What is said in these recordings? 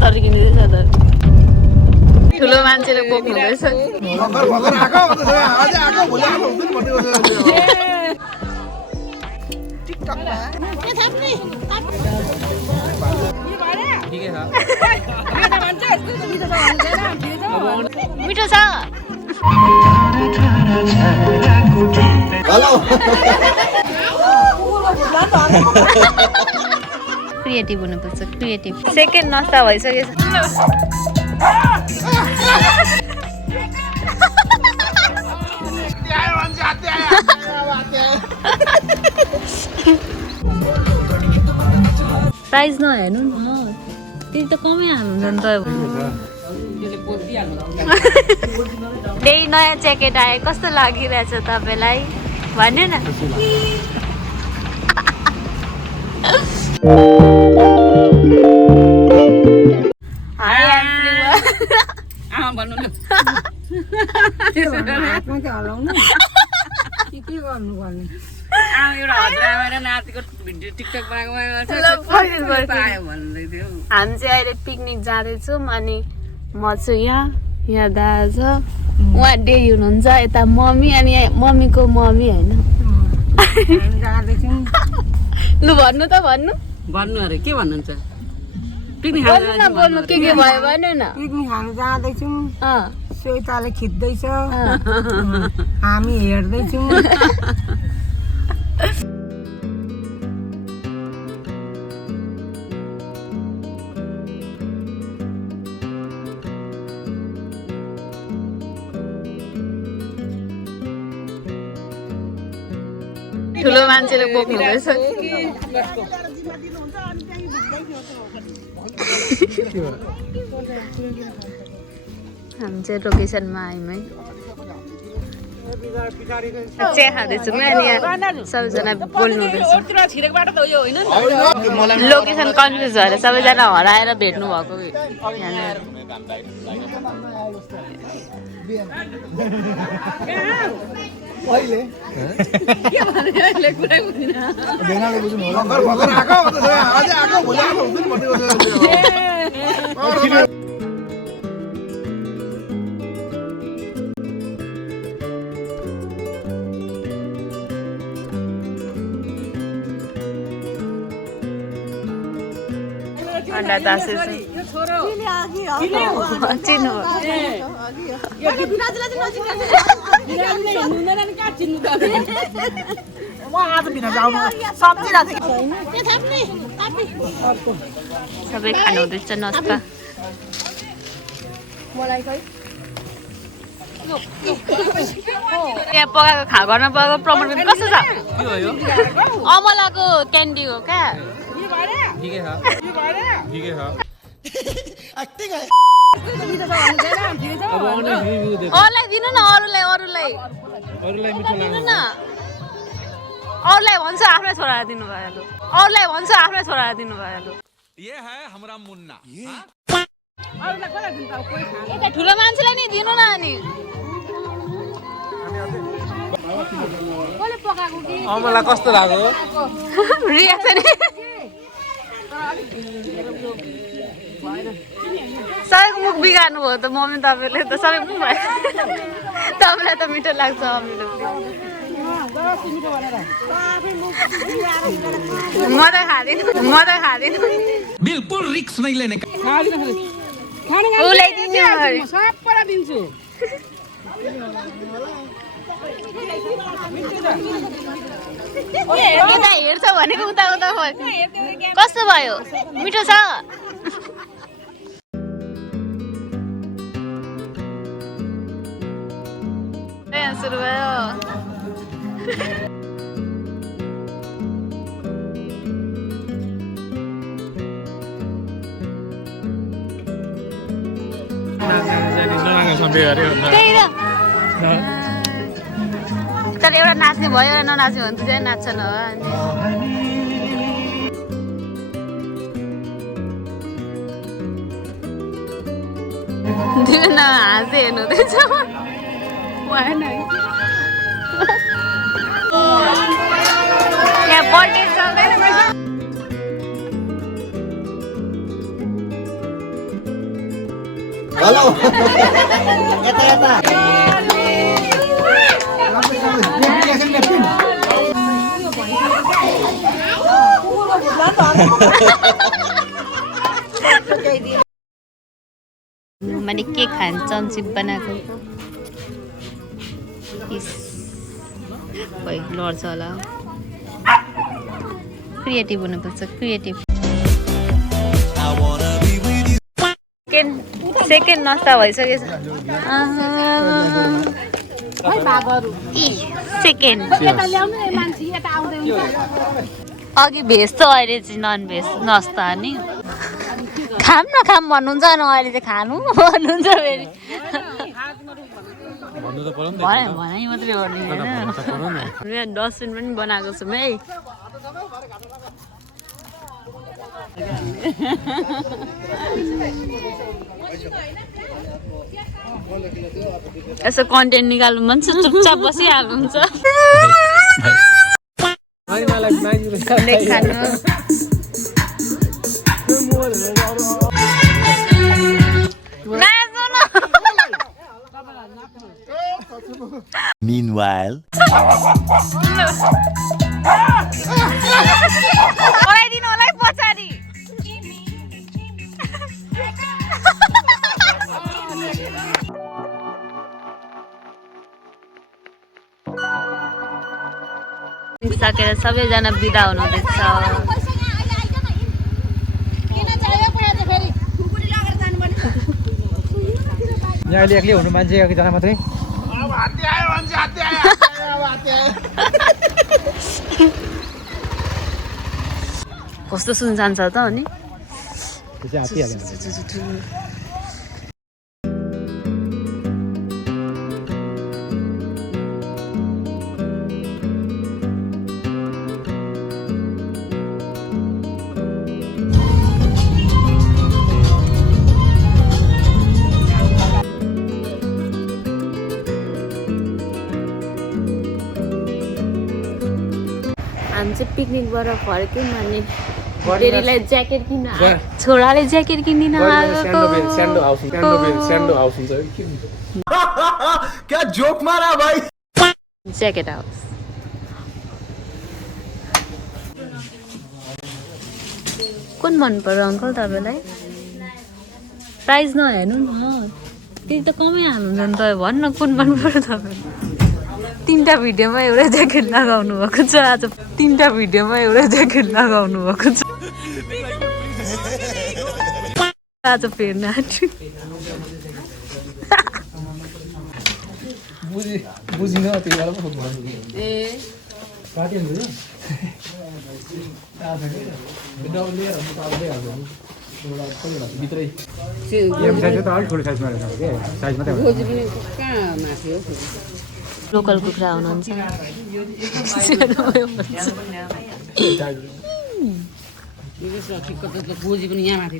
तर्किँदैछ त ठुलो मान्छेले बोक्नु रहेछ मिठो छ क्रिएटिभ हुनुपर्छ क्रिएटिभ सेकेन्ड नस्ता भइसकेछ प्राइज नहेर्नु न त्यति त कमै हाल्नुहुन्छ नि त त्यही नयाँ ज्याकेट आयो कस्तो लागिरहेछ तपाईँलाई भन्नु न भन्नु न एउटा हजुरआमा नातिको भिडियो टिकटक बनाएको भन्दै थियो हामी चाहिँ अहिले पिकनिक जाँदैछौँ अनि म चाहिँ यहाँ दादा छ उहाँ डेरी हुनुहुन्छ यता मम्मी अनि मम्मीको मम्मी होइन लु भन्नु त भन्नु अरे के भन्नुहुन्छ पिकनिक बोल्नु न बोल्नु के भयो भन्नु न पिकनिक खानु जाँदैछौँ स्वेताले खिच्दैछ हामी हेर्दैछौँ ठुलो मान्छेले बोक्नु रहेछ हामी चाहिँ लोकेसनमा आयौँ है चिया खाँदैछौँ अनि यहाँ सबैजना बोल्नु हुँदैछ लोकेसन कन्फ्युज भएर सबैजना हराएर भेट्नु भएको यहाँनिर अन्डा दासे चिन्नु सबै खानु हुँदैछ नास्ता यहाँ पकाएको घरमा पकाएको प्रमोट कस्तो छ अमलाको क्यान्डी हो क्या अरूलाई दिनु न अरूलाई दिनु न अरूलाई भन्छ आफ्नै छोरालाई दिनु भयो अरूलाई भन्छ आफ्नै छोरालाई दिनु भयो ठुलो मान्छेलाई नि दिनु न अनि अमला कस्तो लाग्यो रियाक्सन सबैको मुख बिगार्नु भयो त मम्मी तपाईँले त सबै मुख भयो तपाईँलाई त मिठो लाग्छ अमिलो म त खाँदिनँ बिल्कुल रिस्क नहीं लेने का उसलाई दिन्छु सबैलाई दिन्छु यता हेर्छ भनेको उता कस्तो भयो मिठो छ सुरु भयो तर एउटा नाच्ने भयो एउटा ननाच्ने भने त चाहिँ नाच्छन् होला दिनु न हाँस्दै हेर्नु हुँदैछ यहाँ बर्थडे चल्दैछ हेलो यता यता मैले के खान्छन् चिप बनाएको इस खोइ लड्छ होला क्रिएटिभ हुनुपर्छ क्रिएटिभ सेकेन्ड नस्ता भइसकेछ सेकेन्ड अघि भेज त अहिले चाहिँ नन भेज नस्ता नि खाम न खाम भन्नुहुन्छ न अहिले चाहिँ खानु भन्नुहुन्छ फेरि भनाइ मात्रै गर्ने होइन डस्टबिन पनि बनाएको छु है यसो कन्टेन्ट निकाल्नु मन छ चुपचाप बसिहाल्नुहुन्छ Meanwhile पढाइदिनु होला है पछाडि सकेर सबैजना बिदा हुनुहुँदैछ यहाँ अहिले एक्लै हुनु मान्छे एकजना मात्रै कस्तो सुनसान छ त अनि हामी चाहिँ पिकनिकबाट फर्क्यौँ अनि डेरीलाई ज्याकेट किन्न छोराले ज्याकेट किनिदिन क्या जोक मारा भाई ज्याकेट हाउस कुन मन पर्यो अङ्कल तपाईँलाई प्राइस नहेर्नु न त्यति त कमै हाल्नुहुन्छ नि तपाईँ भन्नु न कुन मन पर्यो तपाईँलाई 3टा भिडियोमा एउटा ज्याकेट लगाउनु भएको छ आज 3टा भिडियोमा एउटा ज्याकेट लगाउनु भएको छ आज फेर्न आँट्यो बुझिन त्यही भएर पो भित्रै त अलिक ठुलो साइजमा रहेछ के साइज मात्रै लोकल कुखुरा हुनुहुन्छ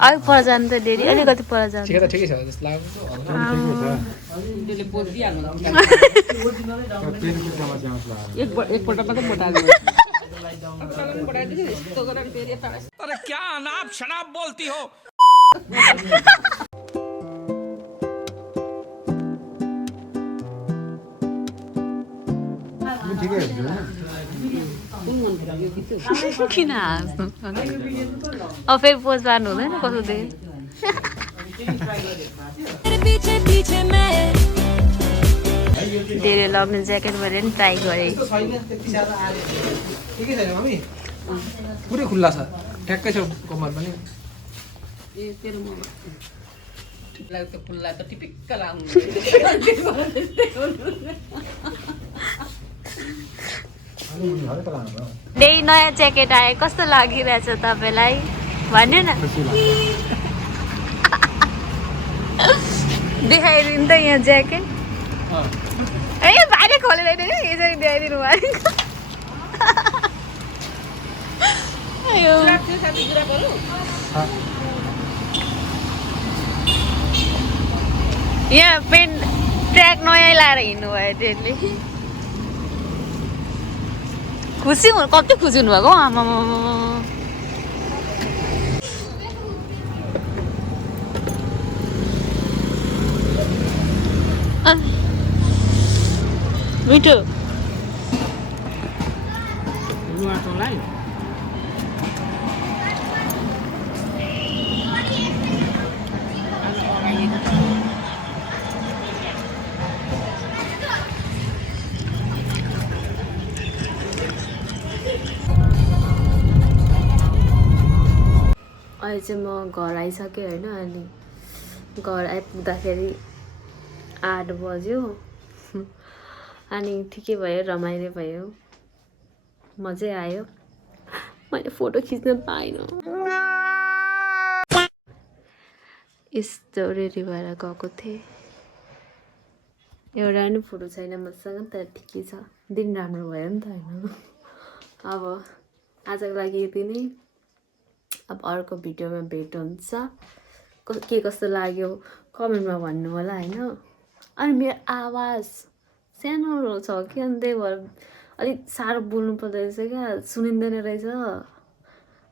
अलिक पर जानु त डेरी अलिकति पर जानु ठिकै छ जस्तो लाग्यो एकपल्ट मात्रै मोटाएर अरे क्या अनाप शनाप बोलती हो किन हाँस्नु अब फेरि पोज पार्नु हुँदैन कस्तो देख्यो धेरै लग्ने ज्याकेट मैले पनि ट्राई गरेँ पुरै खुल्ला छ ठ्याक्कै छ कम्मर पनि खुल्ला त टिपिक्क लाउनु त्यही नयाँ ज्याकेट आयो कस्तो लागिरहेछ तपाईँलाई भन्नु न देखाइदिनु त यहाँ ज्याकेट ए भाइले खोलेर यसरी देखाइदिनु भयो यहाँ पेन्ट ट्र्याक नयाँ लाएर हिँड्नु भयो त्यसले खुसी हुनु कति खुसी हुनुभएको आमा मिठो रुवाटोलाई अहिले चाहिँ म घर आइसकेँ होइन अनि घर आइपुग्दाखेरि 8 बज्यो अनि ठिकै भयो रमाइलो भयो मजै आयो मैले फोटो खिच्न पाइनँ यस्तो रेडी भएर गएको थिएँ एउटा पनि फोटो छैन मसँग तर ठिकै छ दिन राम्रो भयो नि त होइन अब आजको लागि यति नै अब अर्को भिडियोमा भेट हुन्छ के कस्तो लाग्यो कमेन्टमा भन्नु होला होइन अनि मेरो आवाज सानो छ कि अनि त्यही भएर अलिक साह्रो बोल्नु पर्दो रहेछ क्या सुनिँदैन रहेछ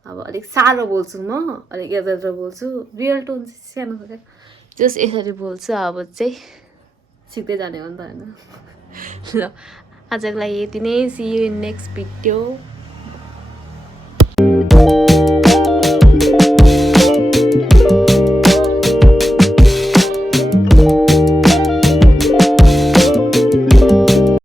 अब अलिक साह्रो बोल्छु म अलिक यता बोल्छु रियल टोन चाहिँ सानो छ क्या जस यसरी बोल्छु अब चाहिँ सिक्दै जाने हो नि त होइन ल आजको लागि यति नै see you in next video